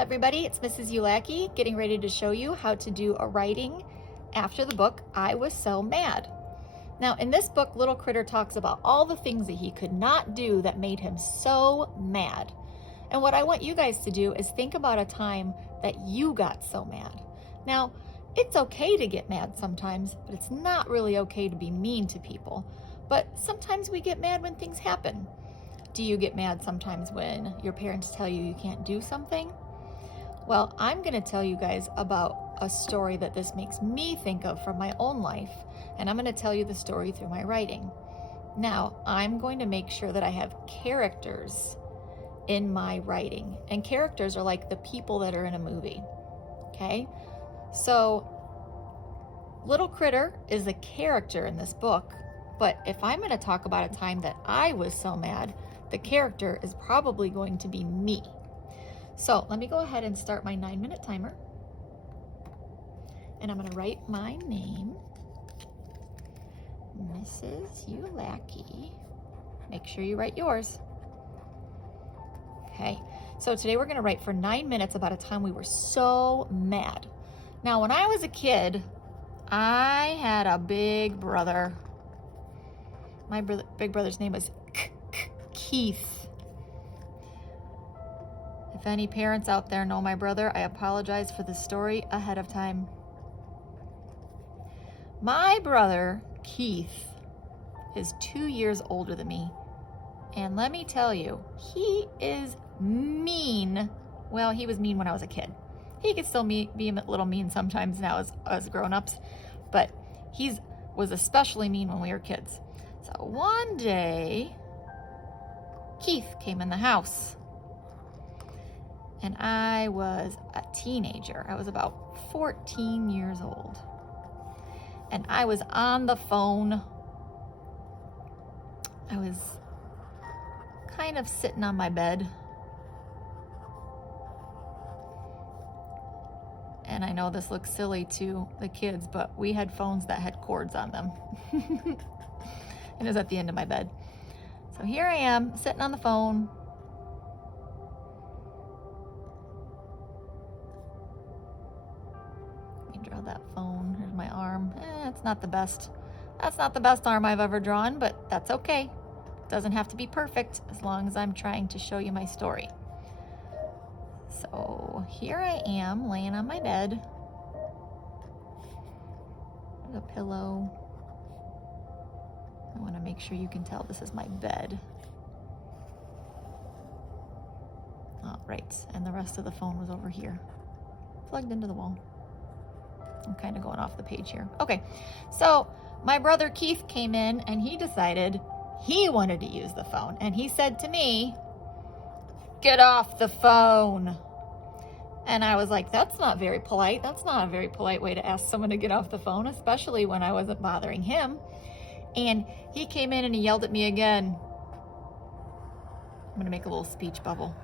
everybody, it's Mrs. Ulacki getting ready to show you how to do a writing after the book, I Was So Mad. Now in this book, Little Critter talks about all the things that he could not do that made him so mad. And what I want you guys to do is think about a time that you got so mad. Now, it's okay to get mad sometimes, but it's not really okay to be mean to people. But sometimes we get mad when things happen. Do you get mad sometimes when your parents tell you you can't do something? Well, I'm going to tell you guys about a story that this makes me think of from my own life, and I'm going to tell you the story through my writing. Now, I'm going to make sure that I have characters in my writing, and characters are like the people that are in a movie, okay? So, Little Critter is a character in this book, but if I'm going to talk about a time that I was so mad, the character is probably going to be me. So let me go ahead and start my 9-minute timer. And I'm going to write my name, Mrs. Ulacki. Make sure you write yours. Okay, so today we're going to write for 9 minutes about a time we were so mad. Now, when I was a kid, I had a big brother. My big brother's name was Keith. If any parents out there know my brother, I apologize for the story ahead of time. My brother, Keith, is 2 years older than me. And let me tell you, he is mean. Well, he was mean when I was a kid. He could still be a little mean sometimes now as grown-ups, but he was especially mean when we were kids. So one day, Keith came in the house, and I was a teenager. I was about 14 years old, and I was on the phone. I was kind of sitting on my bed, and I know this looks silly to the kids, but we had phones that had cords on them. And it was at the end of my bed. So here I am, sitting on the phone. Let me draw that phone. Here's my arm. It's not the best. That's not the best arm I've ever drawn, but that's okay. It doesn't have to be perfect as long as I'm trying to show you my story. So here I am, laying on my bed. There's a pillow. I want to make sure you can tell this is my bed. All right, and the rest of the phone was over here, plugged into the wall. I'm kind of going off the page here. Okay, so my brother Keith came in and he decided he wanted to use the phone. And he said to me, "Get off the phone." And I was like, that's not very polite. That's not a very polite way to ask someone to get off the phone, especially when I wasn't bothering him. And he came in and he yelled at me again. I'm going to make a little speech bubble.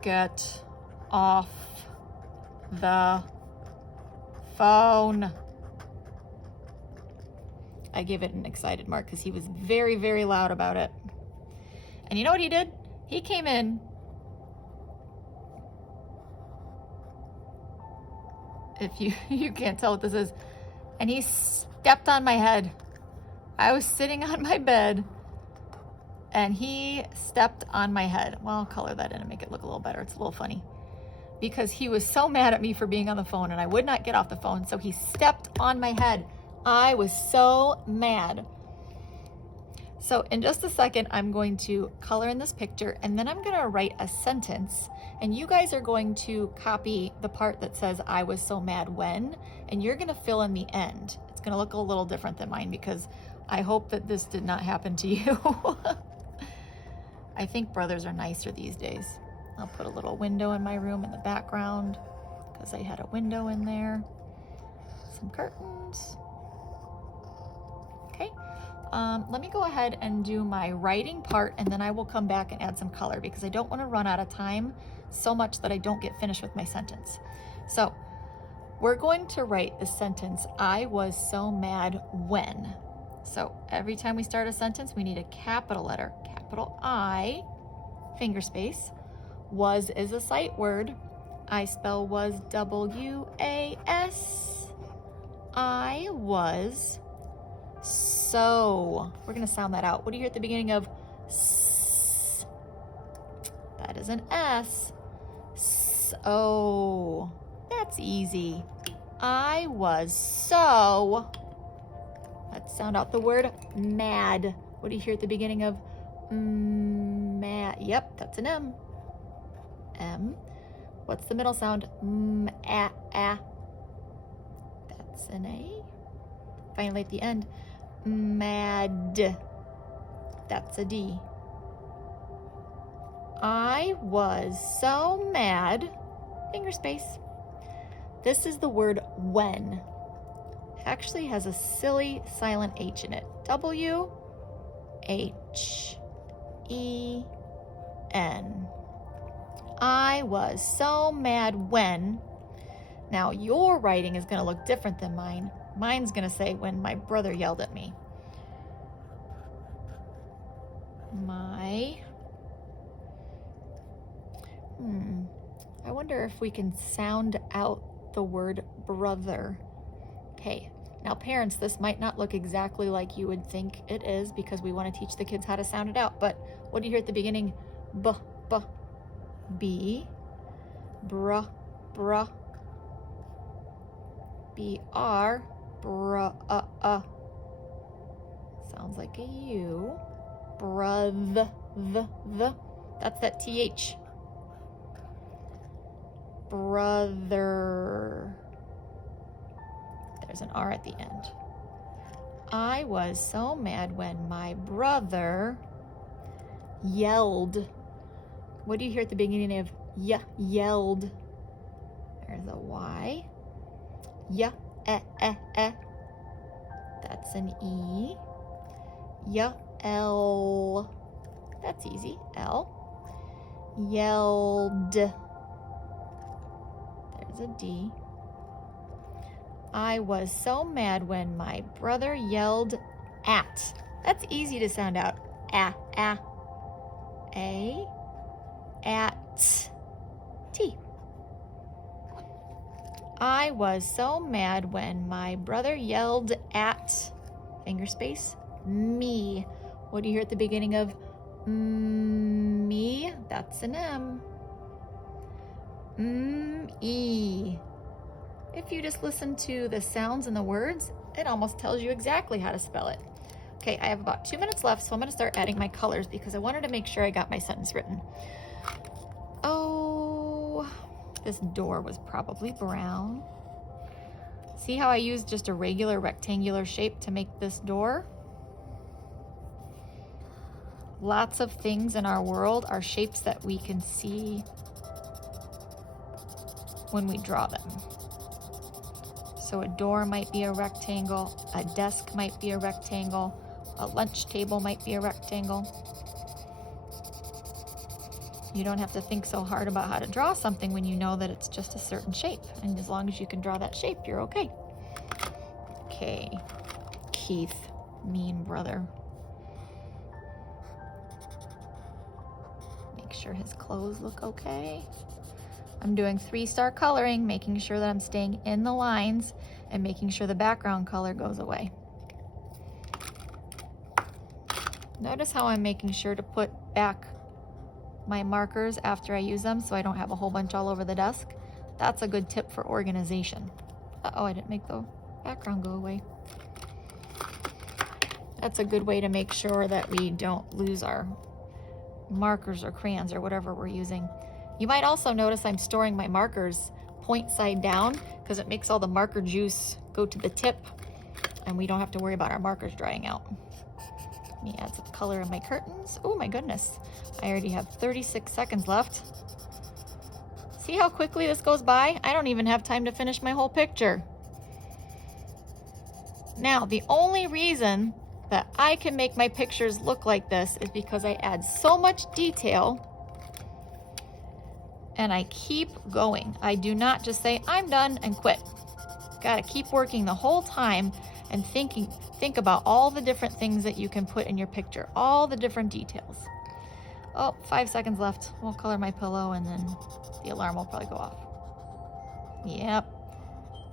Get off the phone. I gave it an excited mark because he was very, very loud about it. And you know what he did? He came in. If you can't tell what this is. And he stepped on my head. I was sitting on my bed and he stepped on my head. Well, I'll color that in and make it look a little better. It's a little funny because he was so mad at me for being on the phone and I would not get off the phone. So he stepped on my head. I was so mad. So in just a second, I'm going to color in this picture and then I'm going to write a sentence. And you guys are going to copy the part that says, "I was so mad when," and you're going to fill in the end. It's going to look a little different than mine because I hope that this did not happen to you. I think brothers are nicer these days. I'll put a little window in my room in the background because I had a window in there. Some curtains. Okay. Let me go ahead and do my writing part and then I will come back and add some color because I don't want to run out of time so much that I don't get finished with my sentence. So we're going to write the sentence, "I was so mad when." So every time we start a sentence, we need a capital letter, capital I, finger space, Was is a sight word. I spell was W-A-S. I was so. We're going to sound that out. What do you hear at the beginning of S? That is an S. So. That's easy. I was so. Let's sound out the word mad. What do you hear at the beginning of mad? Yep, that's an M. M. What's the middle sound? A. That's an A. Finally at the end, mad. That's a D. I was so mad. Finger space. This is the word when. It actually has a silly silent H in it. W-H-E-N. I was so mad when. Now your writing is going to look different than mine. Mine's going to say when my brother yelled at me. I wonder if we can sound out the word brother. Okay, now parents, this might not look exactly like you would think it is because we want to teach the kids how to sound it out, but what do you hear at the beginning? B, B, bruh, B-R, bruh, sounds like a U, bruh, that's that TH. Brother. There's an R at the end. I was so mad when my brother yelled. What do you hear at the beginning of yelled? There's a Y. That's an E. L. That's easy. L. Yelled. There's a D. I was so mad when my brother yelled at. That's easy to sound out. A. At. T. I was so mad when my brother yelled at, finger space, me. What do you hear at the beginning of me? That's an M. E. If you just listen to the sounds and the words, it almost tells you exactly how to spell it. Okay, I have about 2 minutes left, so I'm going to start adding my colors because I wanted to make sure I got my sentence written. Oh, this door was probably brown. See how I used just a regular rectangular shape to make this door? Lots of things in our world are shapes that we can see when we draw them. So a door might be a rectangle, a desk might be a rectangle, a lunch table might be a rectangle. You don't have to think so hard about how to draw something when you know that it's just a certain shape. And as long as you can draw that shape, you're okay. Okay, Keith, mean brother. Make sure his clothes look okay. I'm doing 3-star coloring, making sure that I'm staying in the lines and making sure the background color goes away. Notice how I'm making sure to put back my markers after I use them so I don't have a whole bunch all over the desk. That's a good tip for organization. Uh-oh, I didn't make the background go away. That's a good way to make sure that we don't lose our markers or crayons or whatever we're using. You might also notice I'm storing my markers point side down because it makes all the marker juice go to the tip and we don't have to worry about our markers drying out. Let me add some color in my curtains. Oh my goodness, I already have 36 seconds left. See how quickly this goes by? I don't even have time to finish my whole picture. Now, the only reason that I can make my pictures look like this is because I add so much detail and I keep going. I do not just say, I'm done and quit. Gotta keep working the whole time and think about all the different things that you can put in your picture, all the different details. Oh, 5 seconds left. We'll color my pillow and then the alarm will probably go off. Yep,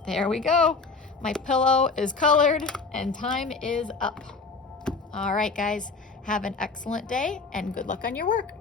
there we go. My pillow is colored and time is up. All right, guys, have an excellent day and good luck on your work.